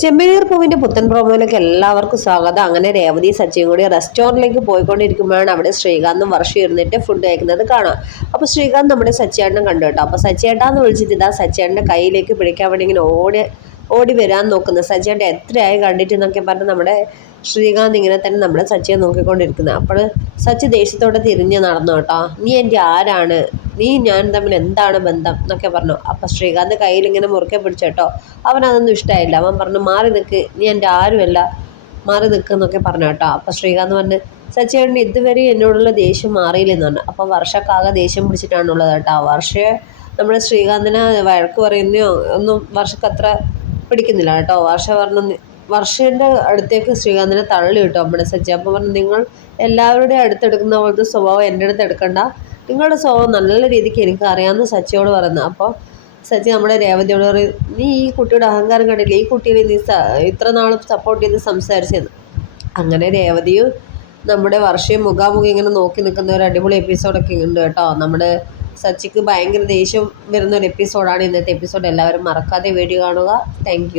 ചെമ്പനീർ പൂവിന്റെ പുത്തൻ പ്രോമോയിലേക്ക് എല്ലാവർക്കും സ്വാഗതം. അങ്ങനെ രേവതി സച്ചിയും കൂടി റെസ്റ്റോറന്റിലേക്ക് പോയിക്കൊണ്ടിരിക്കുമ്പോഴാണ് അവിടെ ശ്രീകാന്തും വർഷം ഇരുന്നിട്ട് ഫുഡ് കഴിക്കുന്നത് കാണാം അപ്പോൾ ശ്രീകാന്ത് നമ്മുടെ സച്ചിയേട്ടനെ കണ്ടു കേട്ടോ. അപ്പോൾ സച്ചിയേട്ടാന്ന് വിളിച്ചിട്ട് ഇതാ സച്ചിയേട്ടന്റെ കയ്യിലേക്ക് പിടിക്കാൻ വേണ്ടി ഇങ്ങനെ ഓടി ഓടി വരാൻ നോക്കുന്നത് സച്ചിയേട്ടൻ എത്രയായി കണ്ടിട്ട് എന്നൊക്കെ പറഞ്ഞ് നമ്മുടെ ശ്രീകാന്ത് ഇങ്ങനെ തന്നെ നമ്മുടെ സച്ചിയെ നോക്കിക്കൊണ്ടിരിക്കുന്നത് അപ്പോൾ സച്ചി ദേഷ്യത്തോടെ തിരിഞ്ഞ് നടന്നു കേട്ടോ. നീ എന്റെ ആരാണ്? നീ ഞാൻ തമ്മിൽ എന്താണ് ബന്ധം എന്നൊക്കെ പറഞ്ഞു. അപ്പം ശ്രീകാന്ത് കയ്യിൽ ഇങ്ങനെ മുറുക്കെ പിടിച്ചു കേട്ടോ. അവൻ അതൊന്നും ഇഷ്ടമായില്ല അവൻ പറഞ്ഞു മാറി നിൽക്ക്. നീ എന്റെ ആരുമല്ല. മാറി നിൽക്ക് എന്നൊക്കെ പറഞ്ഞു കേട്ടോ. അപ്പം ശ്രീകാന്ത് പറഞ്ഞ് സച്ചേട്ടൻ ഇതുവരെ എന്നോടുള്ള ദേഷ്യം മാറിയില്ലെന്ന് പറഞ്ഞു. അപ്പം വർഷക്കാകെ ദേഷ്യം പിടിച്ചിട്ടാണുള്ളത് കേട്ടോ. വർഷയെ നമ്മുടെ ശ്രീകാന്തിനെ വഴക്ക് പറയുന്നയോ ഒന്നും വർഷക്ക് അത്ര പിടിക്കുന്നില്ല കേട്ടോ. വർഷ പറഞ്ഞു വർഷേന്റെ അടുത്തേക്ക് ശ്രീകാന്തിനെ തള്ളി കിട്ടും നമ്മുടെ സച്ചി. അപ്പം പറഞ്ഞു നിങ്ങൾ എല്ലാവരുടെയും അടുത്തെടുക്കുന്ന പോലത്തെ സ്വഭാവം എന്റെ അടുത്ത് എടുക്കണ്ട. നിങ്ങളുടെ സ്വഭാവം നല്ല രീതിക്ക് എനിക്ക് അറിയാമെന്ന് സച്ചിയോട് പറയുന്നത്. അപ്പോൾ സച്ചി നമ്മുടെ രേവതിയോട് പറയും നീ ഈ കുട്ടിയുടെ അഹങ്കാരം കണ്ടില്ല? ഈ കുട്ടിയെ നീ ഇത്ര നാളും സപ്പോർട്ട് ചെയ്ത് സംസാരിച്ചെന്ന്. അങ്ങനെ രേവതിയും നമ്മുടെ വർഷയും മുഖാമുഖം ഇങ്ങനെ നോക്കി നിൽക്കുന്ന ഒരു അടിപൊളി എപ്പിസോഡൊക്കെ ഉണ്ട് കേട്ടോ. നമ്മുടെ സച്ചിക്ക് ഭയങ്കര ദേഷ്യം വരുന്ന ഒരു എപ്പിസോഡാണ് ഇന്നത്തെ എപ്പിസോഡ് എല്ലാവരും മറക്കാതെ വീഡിയോ കാണുക. താങ്ക്